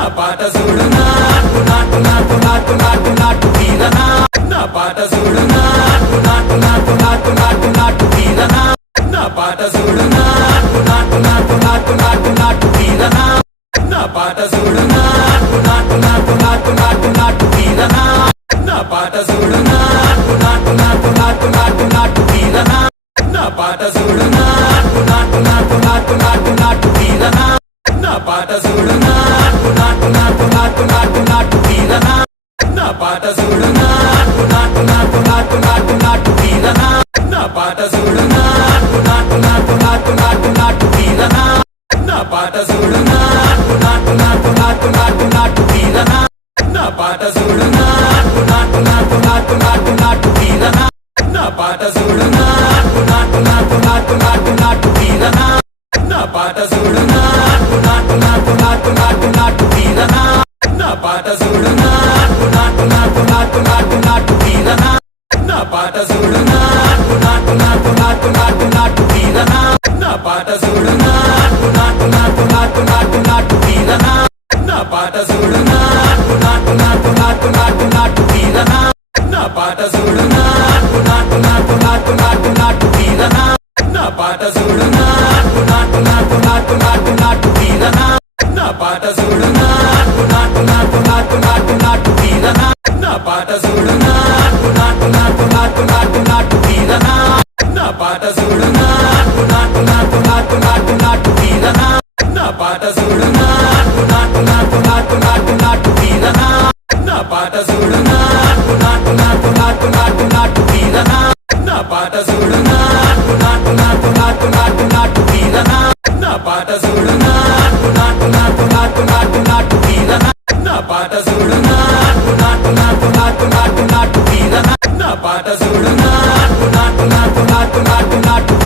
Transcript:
నా పాట చూడు నాటు నాటు నాటు నాటు నాటు నాటు తీరనా నా పాట చూడు నాటు నాటు నాటు నాటు నాటు నాటు తీరనా నా పాట చూడు నాటు నాటు నాటు నాటు నాటు నాటు తీరనా నా పాట చూడు నాటు నాటు నాటు నాటు నాటు నాటు తీరనా నా పాట చూడు నాటు నాటు నాటు నాటు నాటు నాటు తీరనా నా పాట చూడు నాటు నాటు నాటు నాటు నాటు నాటు తీరనా నా పాట చూడు నాటు నాటు నాటు నాటు నాటు నాటు తీరనా నా పాట చూడు నాటు నాటు నాటు నాటు నాటు నాటు తీరనా నా పాట చూడు నాటు నాటు నాటు నాటు నాటు నాటు తీరనా నా పాట చూడు నాటు నాటు నాటు నాటు నాటు నాటు తీరనా నా పాట చూడు నాటు నాటు నాటు నాటు నాటు నాటు తీరనా నా పాట చూడు నాటు నాటు నాటు నాటు నాటు నాటు తీరనా నా పాట చూడు నాటు నాటు నాటు నాటు నాటు నాటు తీరనా నా పాట చూడు నాటు నాటు నాటు నాటు నాటు నాటు తీరనా నా పాట చూడు నాటు నాటు నాటు నాటు నాటు నాటు తీరనా నా పాట చూడు నాటు నాటు నాటు నాటు నాటు నాటు తీరనా నా పాట చూడు నాటు నాటు నాటు నాటు నాటు నాటు తీరనా నా పాట చూడు నాటు నాటు నాటు నాటు నాటు నాటు తీరనా నా పాట చూడు నాటు నాటు నాటు నాటు నాటు నాటు తీరనా నా పాట చూడు నాటు నాటు నాటు నాటు నాటు నాటు తీరనా నా పాట చూడు నాటు నాటు నాటు నాటు నాటు నాటు తీరనా నా పాట చూడు నాటు నాటు నాటు నాటు నాటు నాటు తీరనా నా పాట చూడు నాటు నాటు నాటు నాటు నాటు నాటు తీరనా నా పాట చూడు నాటు నాటు నాటు నాటు నాటు నాటు తీరనా నా పాట చూడు నాటు నాటు నాటు నాటు నాటు నాటు తీరనా నా పాట చూడు నాటు నాటు నాటు నాటు నాటు నాటు తీరనా నా పాట చూడు నాటు నాటు నాటు నాటు నాటు నాటు తీరనా నా పాట చూడు